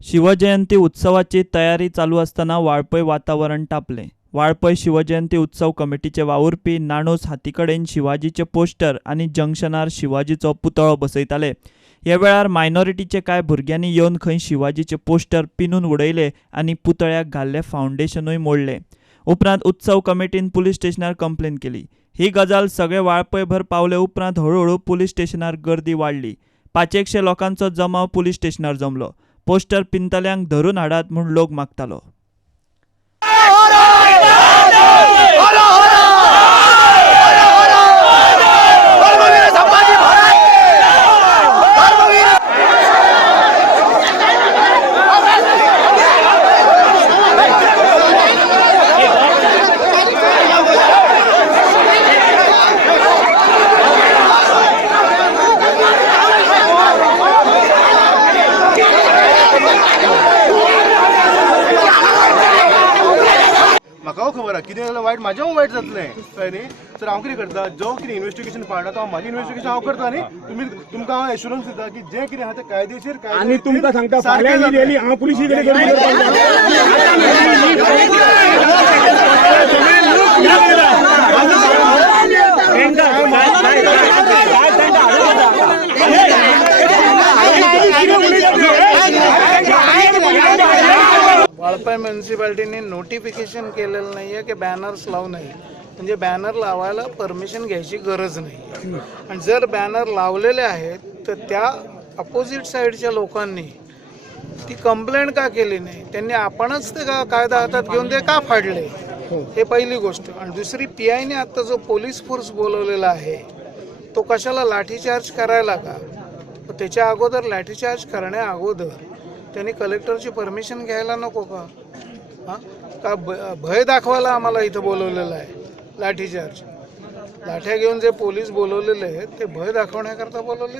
शिवजयंती उत्सवाची तयारी चालू असताना वाळपय वातावरण तापले। वाळपय शिवजयंती उत्सव कमिटीचे वावुरपी नाणूस हातीकडेन शिवाजीचे पोस्टर आणि जंक्शनार शिवाजीचो पुतळो बसयताले। ह्या वेळार मायनॉरिटीचे कांय भुरग्यांनी येवन खंय शिवाजीचे पोस्टर पिनून उडयले आणि पुतळ्याक घाल्ले फावंडेशनूय मोडले। उपरांत उत्सव कमिटीन पुलीस स्टेशनार कंप्लेन केली। ही गजाल सगळे वाळपयभर पावले उपरांत हळूहळू पुलीस स्टेशनार गर्दी वाडली। 500 लोकांचो जमाव पुलीस स्टेशनार जमलो। पोस्टर पिंतल्यांक धरून हाडात म्हूण लोक मागतालो। म्हाका खबर आहा कितें जाल्यार वायट म्हाजें वायट जातलें कळ्ळें न्ही। तर हांव कितें करता, जो कितें इन्व्हेस्टिगेशन पार्ट तो म्हाजें इन्व्हेस्टिगेशन हांव करता न्ही। तुमकां हांव एश्युरन्स दिता की जें कितें आहा तें कायदेशीर आनी तुमकां सांगता फाल्यां मी गेली हांव पुलिशी कडेन वाळपय म्युन्सिपाल्टीने नोटिफिकेशन केलेलं नाही आहे की बॅनर्स लावू नये, म्हणजे बॅनर लावायला परमिशन घ्यायची गरज नाही। आणि जर बॅनर लावलेले आहेत तर त्या अपोजिट साईडच्या लोकांनी ती कंप्लेंट का केली नाही, त्यांनी आपणच ते कायदा हातात घेऊन ते का फाडले, हे पहिली गोष्ट। आणि दुसरी, PIने आता जो पोलीस फोर्स बोलवलेला आहे तो कशाला लाठीचार्ज करायला का, त्याच्या अगोदर लाठीचार्ज करण्या अगोदर त्यांनी कलेक्टरची परमिशन घ्यायला नको का? हां का भय दाखवायला आम्हाला इथं बोलवलेलं आहे? लाठीचार्ज लाठ्या घेऊन जे पोलीस बोलवलेले आहेत ते भय दाखवण्याकरता बोलवले।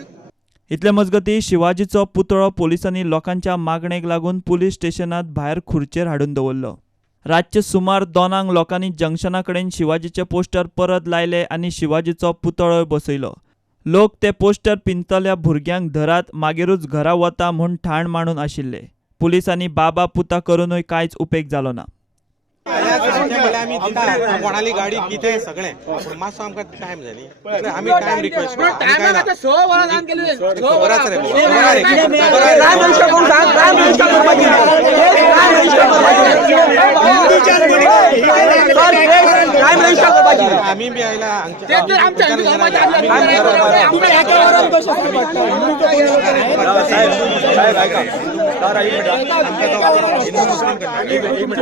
इतले मजगती शिवाजीचो पुतळो पोलिसांनी लोकांच्या मागणेक लागून पुलीस स्टेशनात भायर खुर्चेर हाडून दवरलो। रातचे सुमार 2 लोकांनी जंक्शना कडेन शिवाजीचे पोस्टर परत लायले आणि शिवाजीचो पुतळो बसयलो। लोक ते पोस्टर पिंतल्या भुरग्यांक धरात मागीरूच घरा वता म्हूण ठाण मांडून आशिल्ले। पुलिसांनी बाबा पुता करूनय कांयच उपेग जालो ना। कोणाली गाडी कितें सगळें मातसो आमकां टायम जाय न्ही, आमी टायम रिक्वेस्ट आमी बी आयला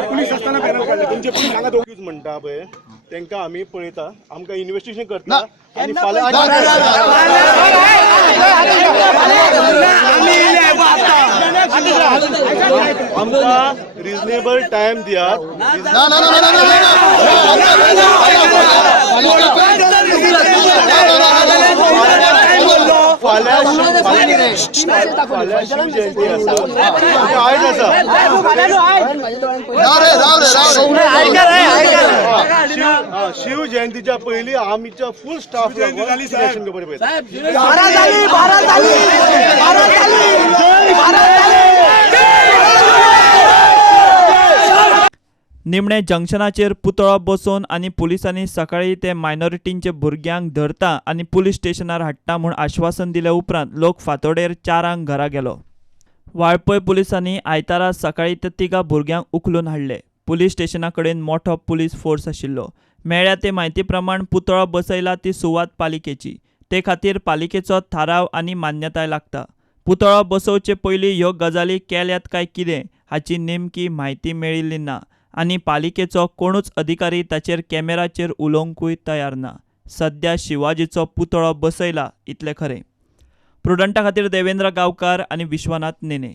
पुलीस असताना बॅनर काढले तुमचे पुलीस सांगा यूज म्हणटा पळय तांकां आमी पळयता, आमकां इन्व्हेस्टिगेशन करता आनी फाल्यां आमकां रिजनेबल टायम दियात। फाल्यां शिवजयंती आसा, आयज आसा। शिव जयंतीच्या पयलीं आमच्या फुल स्टाफ इलेक्शन पेपर पळयता। निमणे जंक्शनाचेर पुतळो बसोवन आणि पुलिसांनी सकाळी ते मायनॉरिटींचे भुरग्यांक धरता आणि पुलीस स्टेशनार हाडटा म्हूण आश्वासन दिले उपरांत लोक फातोडेर 4 घरा गेलो। वाळपय पुलिसांनी आयतारा सकाळी ते 3 भुरग्यांक उखलून हाडले। पुलीस स्टेशना कडेन मोठो पुलीस फोर्स आशिल्लो। मेळ्ळ्या ते म्हायती प्रमाण पुतळो बसयला ती सुवात पालिकेची, ते खातीर पालिकेचो थाराव आनी मान्यताय लागता। पुतळो बसोवचे पयलीं ह्यो गजाली केल्यात काय कितें हाची नेमकी म्हायती मेळिल्ली ना आणि पालिकेचो कोणूच अधिकारी ताचेर कॅमेराचेर उलोवंकूय तयार ना। सध्या शिवाजीचो पुतळो बसयला इतले खरें। प्रुडंटा खातीर देवेंद्र गांवकार आणि विश्वनाथ नेने।